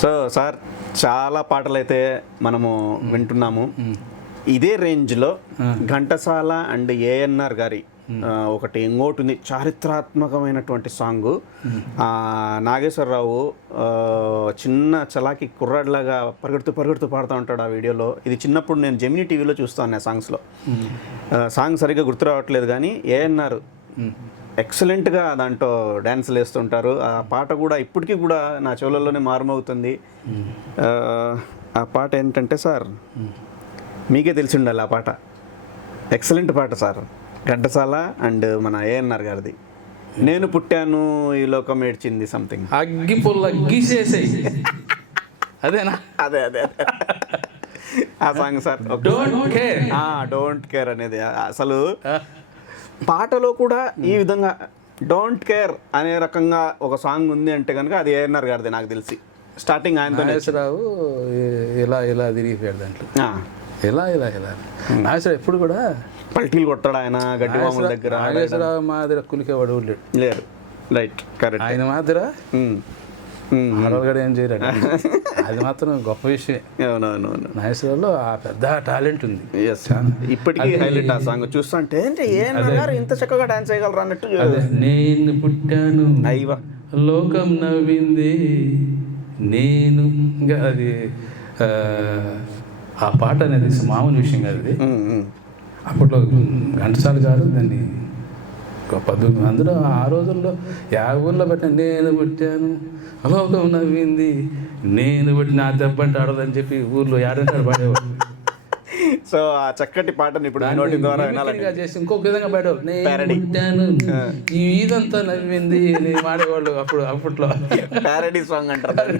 So sir చాలా పాటలు అయితే మనము వింటున్నాము. ఇదే రేంజ్లో ఘంటసాల అండ్ ఏఎన్ఆర్ గారి ఒకటి ఇంకోటి ఉంది, చారిత్రాత్మకమైనటువంటి సాంగ్. నాగేశ్వరరావు చిన్న చలాకి కుర్రాడిలాగా పరిగెడుతూ పరిగెడుతూ పాడుతూ ఉంటాడు ఆ వీడియోలో. ఇది చిన్నప్పుడు నేను జెమినీ టీవీలో చూస్తాను ఆ సాంగ్స్లో. సాంగ్ సరిగ్గా గుర్తు రావట్లేదు కానీ ఏఎన్ఆర్ ఎక్సలెంట్గా దాంట్లో డ్యాన్సులు వేస్తుంటారు. ఆ పాట కూడా ఇప్పటికీ కూడా నా చెవులలోనే మారుమవుతుంది. ఆ పాట ఏంటంటే సార్, మీకే తెలిసి ఉండాలి ఆ పాట. ఎక్సలెంట్ పాట సార్, ఘంటసాల అండ్ మన ఏఎన్ఆర్ గారిది. నేను పుట్టాను ఈ లోకం ఏడ్చింది సంథింగ్. అగ్గి పొల్ల గీసేసేయి, అదేనా? అదే అదే అదే ఆ సాంగ్ సార్. డోంట్ కేర్ అనేది అసలు పాటలో కూడా ఈ విధంగా డోంట్ కేర్ అనే రకంగా ఒక సాంగ్ ఉంది అంటే కనుక అది ఏఎన్ఆర్ గారిది నాకు తెలిసి. స్టార్టింగ్ ఆయనతో నాగేశ్వరరావు ఇలా తిరిగిపోయాడు దాంట్లో, ఇలా నాగేశ్వరరావు ఎప్పుడు కూడా పల్టీలు కొట్టాడు ఆయన గడ్డివాముల దగ్గర. నాగేశ్వరరావు మాదిర కులికేవాడు లేరు. Right, correct. ఆయన మాదిర ఆడవాళ్ళు ఏం చేయలేడు, అది మాత్రం గొప్ప విషయం. అవునవునవును, నాగేశ్వరరావులో ఆ పెద్ద టాలెంట్ ఉంది. ఇప్పటికీ హైలైట్ ఆ సాంగ్ చూస్తుంటే ఇంత చక్కగా డాన్స్ చేయగలరా అన్నట్టు. నేను పుట్టాను అయ్యవా లోకం నవ్వింది నేను, ఇంకా అది ఆ పాట అనేది మామూలు విషయం కాదు. అది అప్పట్లో ఘంటసాల గారు దాన్ని గొప్ప అందులో ఆ రోజుల్లో ఊళ్ళో పెట్టాను, నేను పుట్టాను లోకం నవ్వింది నేను పుట్టి నా దెబ్బంటే ఆడదని చెప్పి ఊర్లో ఏడంటాడు పాడేవాడు. సో ఆ చక్కటి పాటను ఇప్పుడు నోటి ద్వారా వినాలిగా చేసి ఇంకొక విధంగా పాడేవాళ్ళు. నేను పుట్టాను ఇదంతా నవ్వింది నేను పాడేవాళ్ళు అప్పట్లో. ప్యారడీ సాంగ్ అంటారు.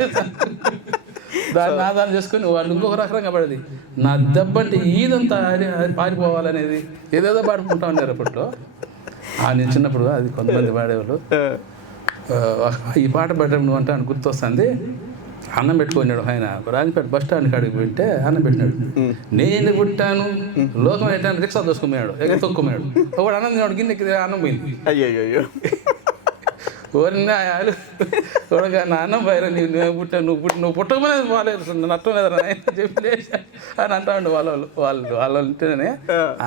దాన్ని ఆధారం చేసుకుని వాళ్ళు ఇంకొక రకంగా పడేది. నా దెబ్బంటే ఈదంతా పారిపోవాలనేది ఏదేదో పాడుకుంటా ఉన్నారు అప్పట్లో. నేను చిన్నప్పుడు అది కొంతమంది పాడేవాళ్ళు. ఈ పాట పాడడం నువ్వు అంటే గుర్తొస్తుంది. అన్నం పెట్టుకున్నాడు ఆయన రాజపేట బస్ స్టాండ్ కాడికి పోయింటే అన్నం పెట్టినాడు. నేను పుట్టాను లోకం ఏంటంటే రిక్షా దోసుకున్నాడు, తొక్కున్నాడు. ఒకడు అన్నం తిన్నాడు, గిన్నెకి అన్నం పోయింది. అయ్యో ఓరినాయాలు నా అన్నం పైన నువ్వు పుట్టాను, నువ్వు పుట్టకమనే బాగాలేదు, నష్టం లేదరా చెప్పి అని అంటాడు. వాళ్ళు ఉంటేనే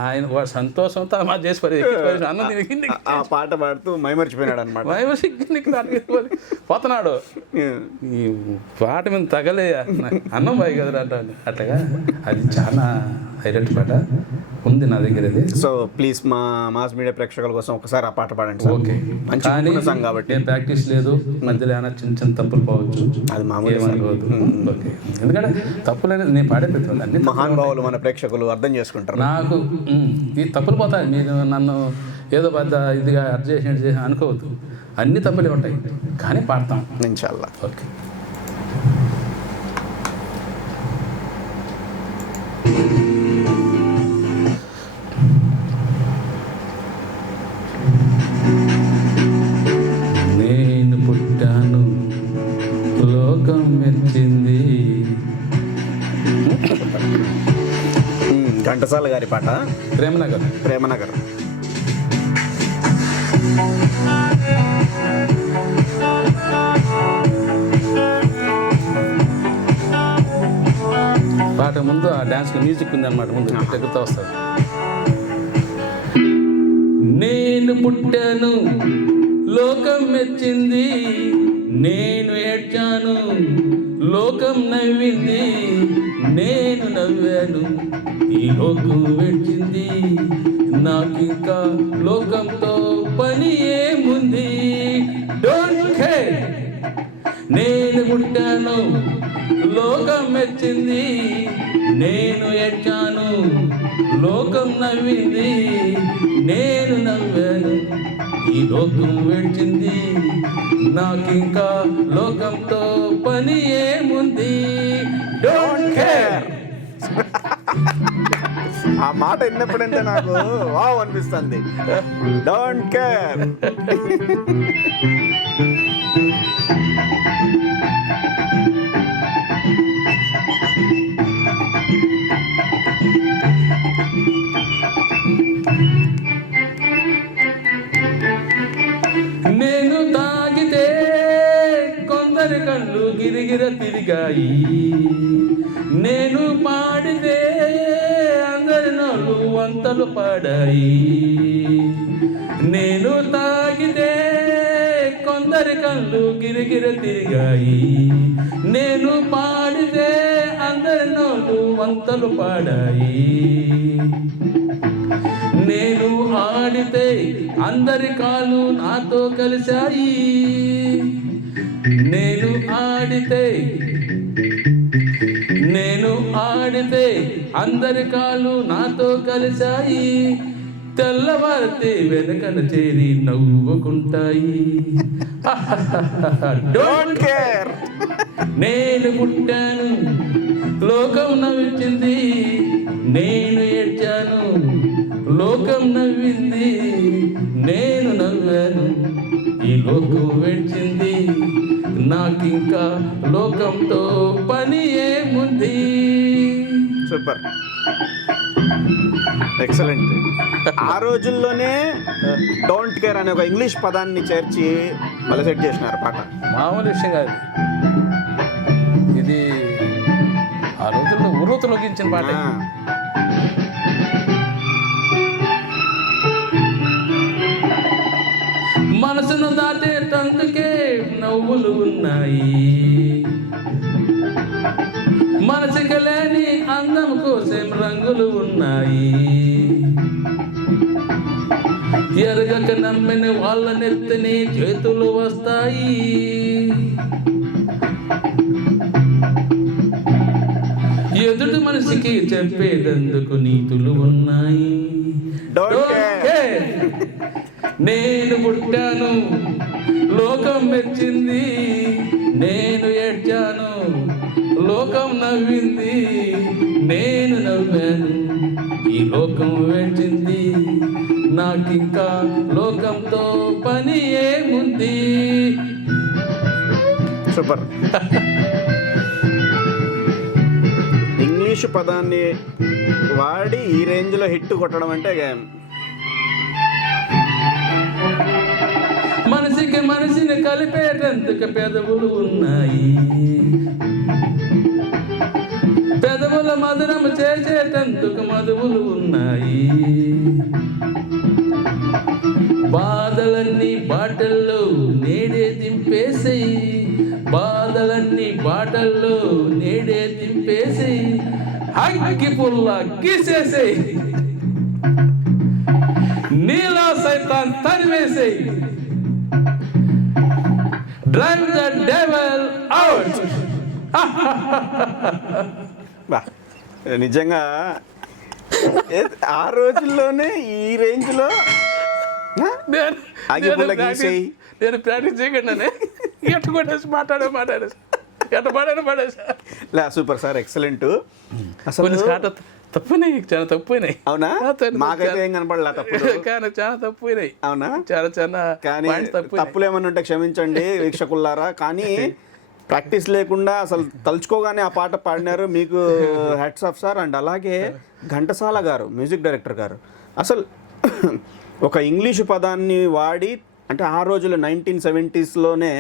ఆయన వాడు సంతోషంతో మా చేసి అన్నం తిని ఆ పాట పాడుతూ మైమర్చిపోయినాడు అనమాట. మైమర్చి పోతున్నాడు. ఈ పాట మీద తగలే అన్నం పోయి కదరా అంటాడు. అట్లాగా అది చాలా హైలైట్ పాట ఉంది నా దగ్గర. అది సో ప్లీజ్ మా మాస్ మీడియా ప్రేక్షకుల కోసం ఒకసారి ఆ పాట పాడండి. ఓకే, మంచి సాంగ్ కాబట్టి ఏం ప్రాక్టీస్ లేదు, మధ్యలో ఏమైనా చిన్న చిన్న తప్పులు పోవచ్చు, అది మామూలు. ఓకే, ఎందుకంటే తప్పులేదు నేను పాడే పెట్టుకోండి. అన్ని మహానుభావులు మన ప్రేక్షకులు అర్థం చేసుకుంటారు. నాకు ఈ తప్పులు పోతాయి, మీరు నన్ను ఏదో పెద్ద ఇదిగా అర్థం చేసి అనుకోవద్దు. అన్ని తప్పులే ఉంటాయి కానీ పాడతాం ఇన్షాల్లా. ఓకే. నేను పుట్టాను లోకం మెచ్చింది. ఘంటసాల గారి పాట ప్రేమనగర్. పాట ముందు ఆ డాన్స్లో మ్యూజిక్ ఉంది అనమాట, ముందు దగ్గరతో వస్తుంది. నేను పుట్టాను లోకం మెచ్చింది నేను ఏడ్చాను లోకం నవ్వింది నేను నవ్వాను ఈ లోకం ఏడ్చింది నాకింకా లోకంతో పని ఏముంది. Don't care. నేను పుట్టాను లోకం మెచ్చింది నేను ఏడ్చాను లోకం నవ్వింది నేను నవ్వాను ఈ లోకం ఏడ్చింది నాకింకా లోకంతో పని ఏముంది. Don't care. ఆ మాట విన్నప్పుడంటే నాకు వావ్ అనిపిస్తుంది. Don't care. నేను తాగితే కొందరి కళ్ళు గిరిగిర తిరిగాయి. నేను పాడితే అందరి నోళ్ళు వంతలు పాడాయి. నేను తాగితే కొందరి కళ్ళు గిరిగిర తిరిగాయి. నేను పాడితే అందరి నోళ్ళు వంతలు పాడాయి. నేను ఆడితే అందరి కాళ్ళు నాతో కలిశాయి. నేను ఆడితే అందరి కాళ్ళు నాతో కలిశాయి. తెల్లవారితే వెనకన చేరి నవ్వుకుంటాయి. Don't care. నేను పుట్టాను, లోకం నవ్వించింది. నేను ఏడ్చాను, లోకం నవ్వింది. నేను నవ్వాను, ఈ లోకం ఏడ్చింది. నాకింకా లోకంతో పని ఏముంది. Super, excellent. ఆ రోజుల్లోనే డోంట్ కేర్ అనే ఒక ఇంగ్లీష్ పదాన్ని చేర్చి మళ్ళీ సెట్ చేసినారు పాట. మామూలు విషయం కాదు ఇది. ఆ రోజుల్లో ఉర్రూతలోకించిన పాట. మనసును దాటేటందుకే నవ్వులు ఉన్నాయి. మనసుకి లేని అందం కోసం రంగులు ఉన్నాయి. ఎరగక నమ్మిన వాళ్ళ నెత్తని చేతులు వస్తాయి. ఎదుటి మనిషికి చెప్పేటందుకు నీతులు ఉన్నాయి. నేను పుట్టాను, లోకం మెచ్చింది. నేను ఏడ్చాను, లోకం నవ్వింది. నేను నవ్వాను, ఈ లోకం ఏడ్చింది. నాకింకా లోకంతో పని ఏముంది. సూపర్. ఇంగ్లీషు పదాన్ని వాడి ఈ రేంజ్లో హిట్ కొట్టడం అంటే మనిషికి మనిషిని కలిపేటందుకు పెదవులు ఉన్నాయి. పెదవుల మధురం చేసేటందుకు మధువులు ఉన్నాయి. బాధలన్నీ బాటల్లో నేడే దింపేసేయి. బాధలన్నీ బాటల్లో నేడే దింపేసేయి. అగ్గి పుల్ల గీసేసేయి. నీలా సైతాన్ తరివేసేయి. Drive the devil out. నిజంగా ఆ రోజుల్లోనే ఈ రేంజ్లో నేను ప్రాక్టీస్ చేయకుండా ఎట్టు కొట్టేసి మాట్లాడేసి ఎట్ట పాడేసి. Super sir, excellent. అసలు తప్పునాయి, చాలా తప్పునాయి. అవునా? మాకైతే ఏం కనపడలా తప్పులు, కానీ చాలా తప్పునాయి. అవునా? చాలా కానీ తప్పులు ఏమన్నా ఉంటే క్షమించండి వీక్షకులారా. కానీ ప్రాక్టీస్ లేకుండా అసలు తలుచుకోగానే ఆ పాట పాడినారు. మీకు హ్యాట్స్ ఆఫ్ సార్. అండ్ అలాగే ఘంటసాల గారు, మ్యూజిక్ డైరెక్టర్ గారు, అసలు ఒక ఇంగ్లీషు పదాన్ని వాడి, అంటే ఆ రోజుల్లో 1970sలోనే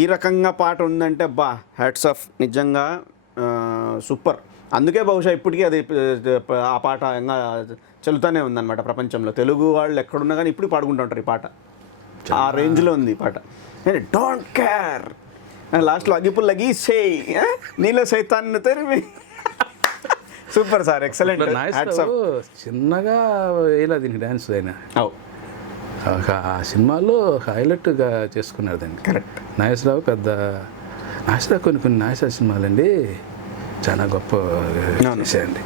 ఈ రకంగా పాట ఉందంటే హ్యాట్స్ ఆఫ్, నిజంగా సూపర్. అందుకే బహుశా ఇప్పటికీ అది ఆ పాట ఇంకా చెల్లుతూనే ఉందన్నమాట ప్రపంచంలో. తెలుగు వాళ్ళు ఎక్కడున్నా కానీ ఇప్పుడు పాడుకుంటూ ఉంటారు ఈ పాట. ఆ రేంజ్లో ఉంది ఈ పాట. డోంట్ కేర్, లాస్ట్లో అగిపుల్ల గీసేయి, నీలో సైతాన్ని తరిమి. Super sir, excellent. చిన్నగా వేయలేదు దీనికి డ్యాన్స్. అయినా ఆ సినిమాలో హైలైట్గా చేసుకున్నారు దాన్ని. కరెక్ట్. నాగేశ్వరరావు కొన్ని నాగేశ్వరరావు సినిమాలండి చాలా గొప్ప విషయం అండి.